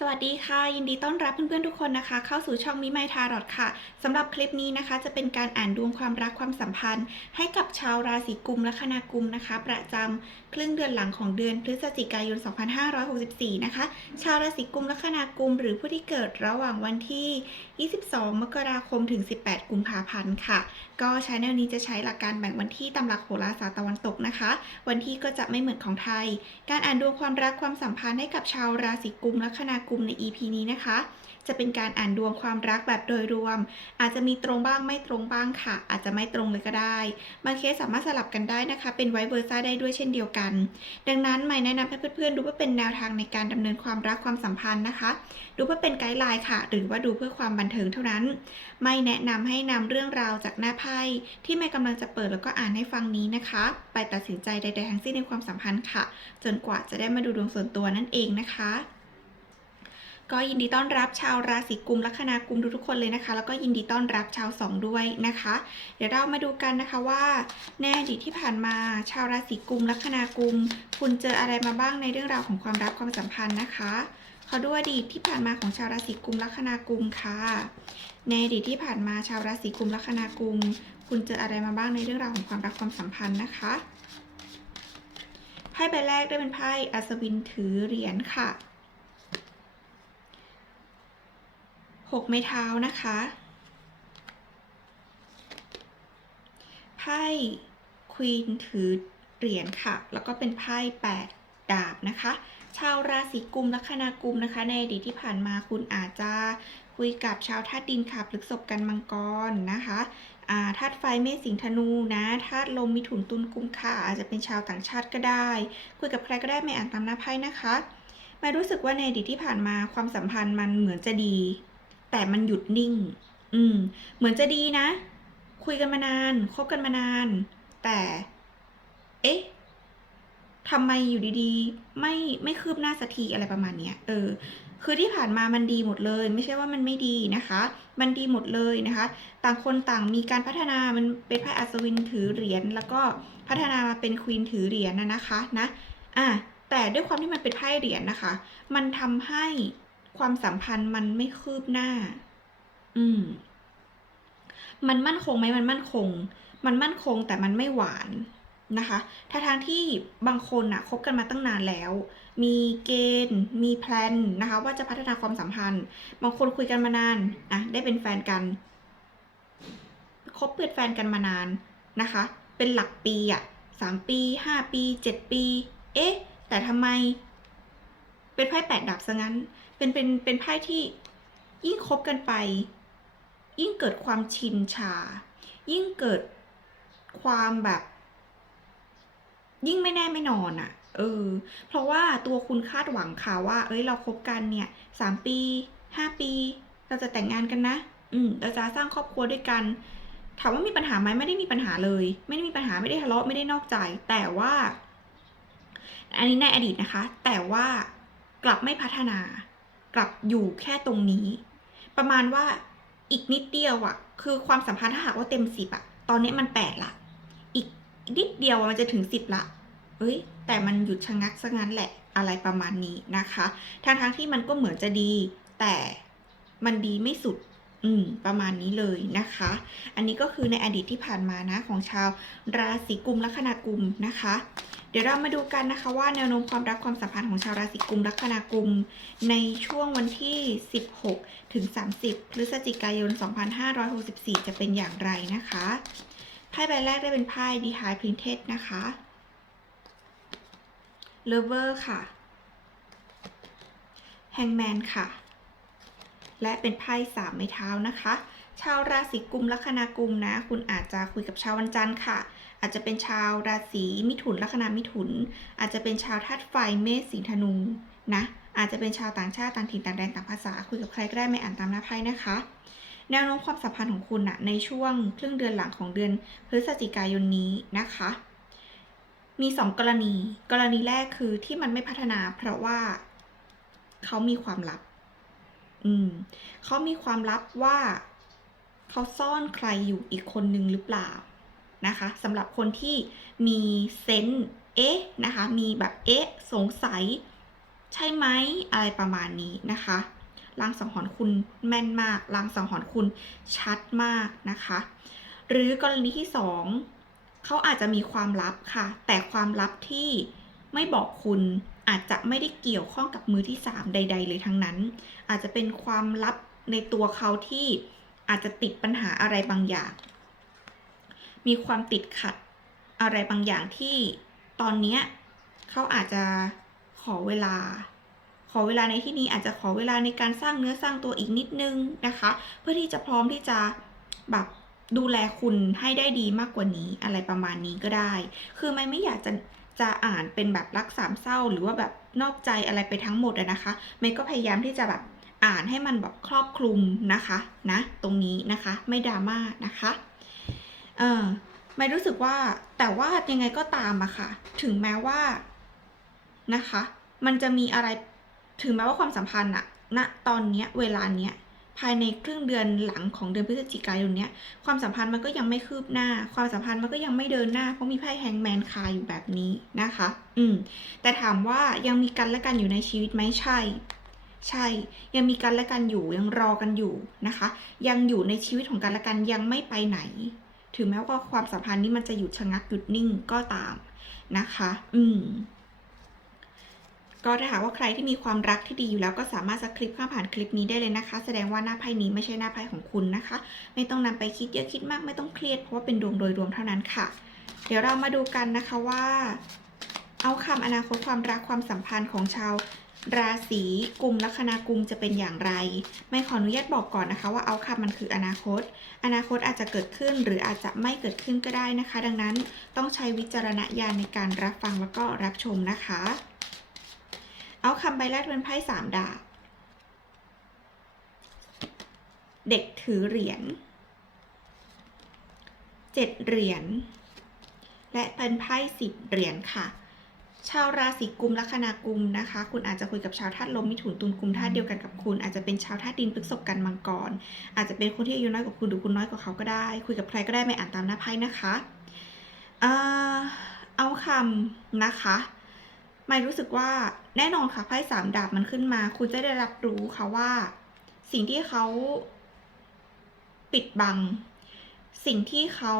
สวัสดีค่ะ ยินดีต้อนรับเพื่อนๆทุกคนนะคะ เข้าสู่ช่องมิไมทารอดค่ะสำหรับคลิปนี้นะคะ จะเป็นการอ่านดวงความรักความสัมพันธ์ ให้กับชาวราศีกุมและคณากุมนะคะ ประจำครึ่งเดือนหลังของเดือนพฤศจิกายน 2564 นะคะ ชาวราศีกุมและคณากุม หรือผู้ที่เกิดระหว่างวันที่ 22 มกราคมถึง 18 กุมภาพันธ์ค่ะ ก็ชแนลนี้จะใช้หลักการแบ่งวันที่ตามหลักโหราศาสตร์ตะวันตกนะคะ วันที่ก็จะไม่เหมือนของไทย การอ่านดวงความรักความสัมพันธ์ให้กับชาวราศีกุมและคณากุมใน EP นี้นะคะ จะเป็นการอ่านดวงความรักแบบโดยรวม อาจจะมีตรงบ้างไม่ตรงบ้างค่ะ อาจจะไม่ตรงเลยก็ได้บางเคสสามารถสลับกันได้นะคะ เป็นไวเวอร์ซ่าได้ด้วยเช่นเดียวกัน ดังนั้นไม่แนะนำให้เพื่อนๆดูเพื่อเป็นแนวทางในการดำเนินความรักความสัมพันธ์นะคะ ดูเพื่อเป็นไกด์ไลน์ค่ะ หรือว่าดูเพื่อความบันเทิงเท่านั้น ไม่แนะนำให้นำเรื่องราวจากหน้าไพ่ที่ไม่กำลังจะเปิดแล้วก็อ่านให้ฟังนี้นะคะ ไปตัดสินใจใดๆทั้งสิ้นในความสัมพันธ์ค่ะ จนกว่าจะได้มาดูดวงส่วนตัวนั่นเองนะคะ ก็ยินดีต้อนรับชาวราศีกุมลัคนากุมทุกๆคนเลยนะคะ แล้วก็ยินดีต้อนรับชาวสองด้วยนะคะ เดี๋ยวเรามาดูกันนะคะว่าในอดีตที่ผ่านมาชาวราศีกุมลัคนากุม คุณเจออะไรมาบ้างในเรื่องราวของความรักความสัมพันธ์นะคะขอดูอดีตที่ผ่านมาของชาวราศีกุมลัคนากุมค่ะ ในอดีตที่ผ่านมาชาวราศีกุมลัคนากุม คุณเจออะไรมาบ้างในเรื่องราวของความรักความสัมพันธ์นะคะไพ่ใบแรกได้เป็นไพ่อัศวินถือเหรียญค่ะ หกไม้เท้านะคะไพ่ควีนถือเหรียญค่ะ แล้วก็เป็นไพ่แปดดาบนะคะ ชาวราศีกุมลัคนากุมนะคะ ในอดีตที่ผ่านมาคุณอาจจะคุยกับชาวธาตุดินค่ะพฤกษบกันมังกรนะคะธาตุไฟเมษสิงธนูนะธาตุลมมิถุนตุลกุมค่ะ อาจจะเป็นชาวต่างชาติก็ได้ คุยกับใครก็ได้ไม่อ่านตามหน้าไพ่นะคะไม่รู้สึกว่าในอดีตที่ผ่านมาความสัมพันธ์มันเหมือนจะดี แต่มันหยุดนิ่ง อืม เหมือนจะดีนะ คุยกันมานานคบกันมานาน แต่ เอ๊ะทำไมอยู่ดีๆ ไม่ไม่คืบหน้าสักทีอะไรประมาณเนี้ย เออ คือที่ผ่านมามันดีหมดเลย ไม่ใช่ว่ามันไม่ดีนะคะ มันดีหมดเลยนะคะ ต่างคนต่างมีการพัฒนา มันเป็นไพ่อัศวินถือเหรียญแล้วก็พัฒนามาเป็นควีนถือเหรียญนะนะคะนะ อะแต่ด้วยความที่มันเป็นไพ่เหรียญนะคะ มันทำให้ ความสัมพันธ์มันไม่คืบหน้า อืม มันมั่นคงไหมมันมั่นคง มันมั่นคงแต่มันไม่หวานนะคะถ้าทางที่บางคนอะคบกันมาตั้งนานแล้ว มีเกณฑ์ มีแพลนนะคะ ว่าจะพัฒนาความสัมพันธ์ บางคนคุยกันมานานอะได้เป็นแฟนกัน คบเป็นแฟนกันมานานนะคะ เป็นหลักปีอะสามปีห้าปีเจ็ดปี เอ๊ะ แต่ทำไม เป็นไพ่แปดดาบซะงั้น เป็นเป็นเป็นไพ่ที่ยิ่งคบกันไป ยิ่งเกิดความชินชา ยิ่งเกิดความแบบ ยิ่งไม่แน่ไม่นอนอะ่ะ เออ เพราะว่าตัวคุณคาดหวังค่ะว่า เอ้ยเราคบกันเนี่ยสามปีห้าปี เราจะแต่งงานกันนะ อืมเราจะสร้างครอบครัวด้วยกันถามว่ามีปัญหาไหมไม่ได้มีปัญหาเลย ไม่ได้มีปัญหาไม่ได้ทะเลาะไม่ได้นอกใจ แต่ว่า อันนี้ในอดีตนะคะ แต่ว่ากลับไม่พัฒนา กลับอยู่แค่ตรงนี้ ประมาณว่าอีกนิดเดียวอะคือความสัมพันธ์ถ้าหากว่าเต็มสิบอะตอนนี้มันแปดละ อีกนิดเดียวอะมันจะถึงสิบละเอ้ย แต่มันหยุดชะงักซะงั้นแหละอะไรประมาณนี้นะคะทางทางที่มันก็เหมือนจะดี แต่มันดีไม่สุด อืม ประมาณนี้เลยนะคะ อันนี้ก็คือในอดีตที่ผ่านมานะของชาวราศีกุมลัคนากุมนะคะ ดี๋ยวเรามาดูกันนะคะว่าแนวโน้มความรักความสัมพันธ์ของชาวราศีกุมลัคนากุม ในช่วงวันที่ 16 ถึง 30 พฤศจิกายน 2564 จะเป็นอย่างไรนะคะไพ่ใบแรกได้เป็นไพ่ The High Princess นะคะ Lover ค่ะ Hangman ค่ะ และเป็นไพ่สามไม้เท้านะคะ ชาวราศีกุมลัคนากุมนะ คุณอาจจะคุยกับชาววันจันทร์ค่ะ อาจจะเป็นชาวราศีมิถุนลัคนามิถุน อาจจะเป็นชาวธาตุไฟเมษสิงห์ธนูนะอาจจะเป็นชาวต่างชาติต่างถิ่นต่างแดนต่างภาษาคุยกับใครก็ได้ไม่อ่านตามหน้าไพ่นะคะ แนวโน้มความสัมพันธ์ของคุณอะในช่วงครึ่งเดือนหลังของเดือนพฤศจิกายนนี้นะคะ มีสองกรณี กรณีแรกคือที่มันไม่พัฒนา เพราะว่าเขามีความลับ อืมเขามีความลับว่าเขาซ่อนใครอยู่อีกคนนึงหรือเปล่า นะคะสำหรับคนที่มีเซนส์เอ๊ะนะคะ มีแบบเอ๊ะสงสัย ใช่ไหมอะไรประมาณนี้นะคะลางสังหรณ์คุณแม่นมากลางสังหรณ์คุณชัดมากนะคะ หรือกรณีที่สองเขาอาจจะมีความลับค่ะ แต่ความลับที่ไม่บอกคุณอาจจะไม่ได้เกี่ยวข้องกับมือที่สามใด ๆ เลยทั้งนั้น อาจจะเป็นความลับในตัวเขาที่อาจจะติดปัญหาอะไรบางอย่าง มีความติดขัดอะไรบางอย่างที่ตอนเนี้ยเขาอาจจะขอเวลา ขอเวลาในที่นี้อาจจะขอเวลาในการสร้างเนื้อสร้างตัวอีกนิดนึงนะคะ เพื่อที่จะพร้อมที่จะแบบดูแลคุณให้ได้ดีมากกว่านี้อะไรประมาณนี้ก็ได้ คือไม่ไม่อยากจะจะอ่านเป็นแบบรักสามเศร้าหรือว่าแบบนอกใจอะไรไปทั้งหมดนะคะเมย์ก็พยายามที่จะแบบอ่านให้มันแบบครอบคลุมนะคะนะ ตรงนี้นะคะไม่ดราม่านะคะ เออไม่รู้สึกว่าแต่ว่ายังไงก็ตามอะค่ะ ถึงแม้ว่านะคะ มันจะมีอะไรถึงแม้ว่าความสัมพันธ์อะณตอนเนี้ยเวลาเนี้ยภายในครึ่งเดือนหลังของเดือนพฤศจิกายนเนี้ยความสัมพันธ์มันก็ยังไม่คืบหน้า ความสัมพันธ์มันก็ยังไม่เดินหน้าเพราะมีไพ่แฮงแมนคาอยู่แบบนี้นะคะ อืม แต่ถามว่ายังมีกันและกันอยู่ในชีวิตไหมใช่ ใช่ ยังมีกันและกันอยู่ยังรอกันอยู่นะคะ ยังอยู่ในชีวิตของกันและกันยังไม่ไปไหน ถึงแม้ว่าความสัมพันธ์นี้มันจะหยุดชะงักหยุดนิ่งก็ตามนะคะ อืม ก็ถ้าหากว่าใครที่มีความรักที่ดีอยู่แล้วก็สามารถสคริปข้ามผ่านคลิปนี้ได้เลยนะคะ แสดงว่าหน้าไพ่นี้ไม่ใช่หน้าไพ่ของคุณนะคะ ไม่ต้องนำไปคิดเยอะคิดมากไม่ต้องเครียดเพราะว่าเป็นดวงโดยรวมเท่านั้นค่ะ เดี๋ยวเรามาดูกันนะคะว่า เอาคำอนาคตความรักความสัมพันธ์ของชาว ราศีกลุ่มลัคนากุมจะเป็นอย่างไร ไม่ขออนุญาตบอกก่อนนะคะว่าเอาคำมันคืออนาคต อนาคตอาจจะเกิดขึ้นหรืออาจจะไม่เกิดขึ้นก็ได้นะคะ ดังนั้นต้องใช้วิจารณญาณในการรับฟังแล้วก็รับชมนะคะ เอาคำใบแรกเป็นไพ่สามดาบเด็กถือเหรียญเจ็ดเหรียญและเป็นไพ่สิบเหรียญค่ะ ชาวราศีกุมลัคนากุมนะคะ คุณอาจจะคุยกับชาวธาตุลมมิถุนตุลกุมธาตุเดียวกันกับคุณ อาจจะเป็นชาวธาตุดินพฤกษภกันมังกร อาจจะเป็นคนที่อายุน้อยกว่าคุณหรือคุณน้อยกว่าเขาก็ได้ คุยกับใครก็ได้ไม่อ่านตามหน้าไพ่นะคะเออเอาคำนะคะไม่รู้สึกว่าแน่นอนค่ะไพ่สามดาบมันขึ้นมา คุณจะได้รับรู้ค่ะว่า สิ่งที่เขาปิดบัง สิ่งที่เขา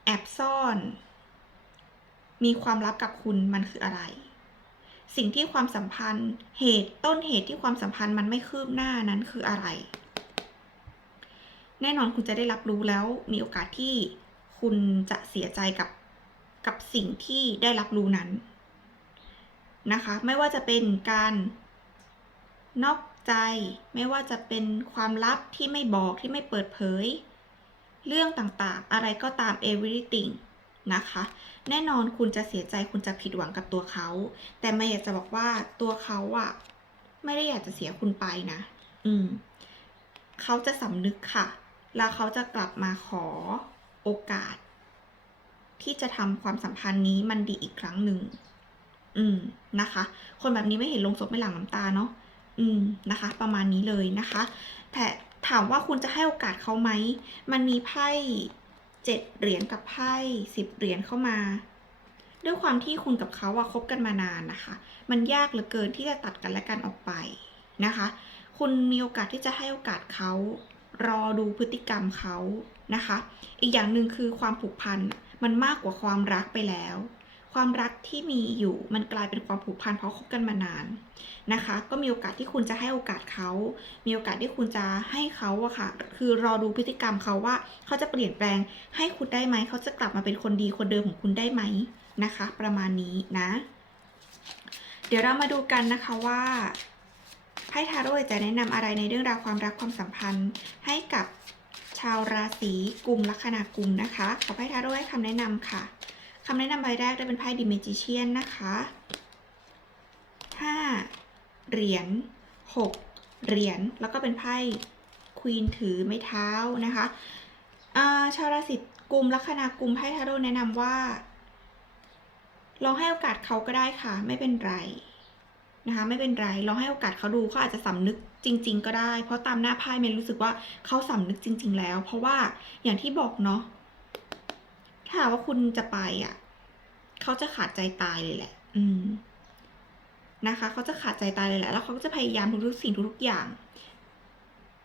แอ บซ่อน มีความลับกับคุณมันคืออะไร สิ่งที่ความสัมพันธ์ เหตุต้นเหตุที่ความสัมพันธ์มันไม่คืบหน้านั้นคืออะไร แน่นอนคุณจะได้รับรู้แล้วมีโอกาสที่คุณจะเสียใจกับกับสิ่งที่ได้รับรู้นั้นนะคะ ไม่ว่าจะเป็นการนอกใจ ไม่ว่าจะเป็นความลับที่ไม่บอกที่ไม่เปิดเผย เรื่องต่างๆ อะไรก็ตาม everything นะคะ แน่นอนคุณจะเสียใจคุณจะผิดหวังกับตัวเขา แต่ไม่อยากจะบอกว่าตัวเขาอะไม่ได้อยากจะเสียคุณไปนะ อืม เขาจะสำนึกค่ะ แล้วเขาจะกลับมาขอโอกาส ที่จะทำความสัมพันธ์นี้มันดีอีกครั้งหนึ่ง อืม นะคะ คนแบบนี้ไม่เห็นลงศพไม่หลังน้ำตาเนาะ อืม นะคะ ประมาณนี้เลยนะคะ แต่ ถามว่าคุณจะให้โอกาสเขาไหม มันมีไพ่เจ็ดเหรียญกับไพ่สิบเหรียญเข้ามา ด้วยความที่คุณกับเขาอะคบกันมานานนะคะ มันยากเหลือเกินที่จะตัดกันและกันออกไปนะคะ คุณมีโอกาสที่จะให้โอกาสเขา รอดูพฤติกรรมเขานะคะ อีกอย่างหนึ่งคือความผูกพันมันมากกว่าความรักไปแล้ว ความรักที่มีอยู่มันกลายเป็นความผูกพันเพราะคบกันมานานนะคะ ก็มีโอกาสที่คุณจะให้โอกาสเขา มีโอกาสที่คุณจะให้เขาอะค่ะ คือรอดูพฤติกรรมเขาว่า เขาจะเปลี่ยนแปลงให้คุณได้ไหม เขาจะกลับมาเป็นคนดีคนเดิมของคุณได้ไหมนะคะ ประมาณนี้นะ เดี๋ยวเรามาดูกันนะคะว่าไพ่ทาโร่จะแนะนำอะไรในเรื่องราวความรักความสัมพันธ์ ให้กับชาวราศีกุมลัคนากุมนะคะ ขอไพ่ทาโร่ให้คำแนะนำค่ะำแนะนำใบแรกได้เป็นไพ่ดิเมจิเชียนนะคะห้าเหรียญหกเหรียญแล้วก็เป็นไพ่ควีนถือไม้เท้านะคะาชาวราศีกุมลัคนากุมไพ่ทาโร่แนะนำว่าลองให้โอกาสเขาก็ได้ค่ะ ไม่เป็นไรนะคะไม่เป็นไรลองให้โอกาสเขาดูเขาอาจจะสำนึกจริง ๆ ก็ได้ เพราะตามหน้าไพ่เมนรู้สึกว่าเขาสำนึกจริง ๆ แล้ว เพราะว่าอย่างที่บอกเนาะถ้าว่าคุณจะไปอะ เขาจะขาดใจตายเลยแหละ อืม นะคะ เขาจะขาดใจตายเลยแหละ แล้วเขาก็จะพยายามทุกๆสิ่งทุกๆอย่าง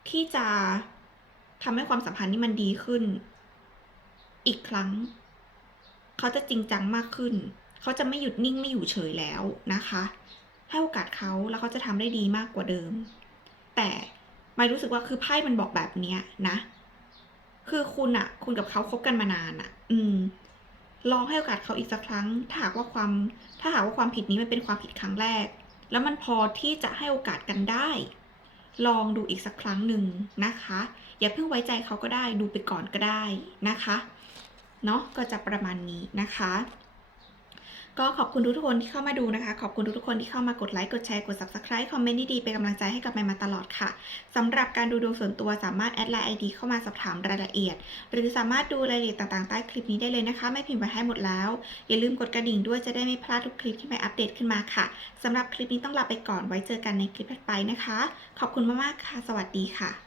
ที่จะทำให้ความสัมพันธ์นี้มันดีขึ้น อีกครั้ง เขาจะจริงจังมากขึ้น เขาจะไม่หยุดนิ่งไม่อยู่เฉยแล้วนะคะให้โอกาสเขาแล้วเขาจะทำได้ดีมากกว่าเดิม แต่ไม่รู้สึกว่าคือไพ่มันบอกแบบเนี้ยนะ คือคุณอะคุณกับเขาคบกันมานานอะอืม ลองให้โอกาสเขาอีกสักครั้ง ถ้าหากว่าความ ถ้าหากว่าความผิดนี้มันเป็นความผิดครั้งแรก แล้วมันพอที่จะให้โอกาสกันได้ ลองดูอีกสักครั้งหนึ่งนะคะ อย่าเพิ่งไว้ใจเขาก็ได้ ดูไปก่อนก็ได้นะคะ เนาะก็จะประมาณนี้นะคะ ก็ขอบคุณทุกคนที่เข้ามาดูนะคะ ขอบคุณทุกคนที่เข้ามากดไลค์ กดแชร์ กด subscribe คอมเมนต์ดีๆเป็นกำลังใจให้กับแมนมาตลอดค่ะสำหรับการดูดวงส่วนตัวสามารถแอดไลน์ ID เข้ามาสอบถามรายละเอียด หรือสามารถดูรายละเอียดต่างๆใต้คลิปนี้ได้เลยนะคะ ไม่พิมพ์ไว้ให้หมดแล้ว อย่าลืมกดกระดิ่งด้วยจะได้ไม่พลาดทุกคลิปที่ไม่อัปเดตขึ้นมาค่ะสำหรับคลิปนี้ต้องลาไปก่อนไว้เจอกันในคลิปถัดไปนะคะ ขอบคุณมากๆค่ะ สวัสดีค่ะ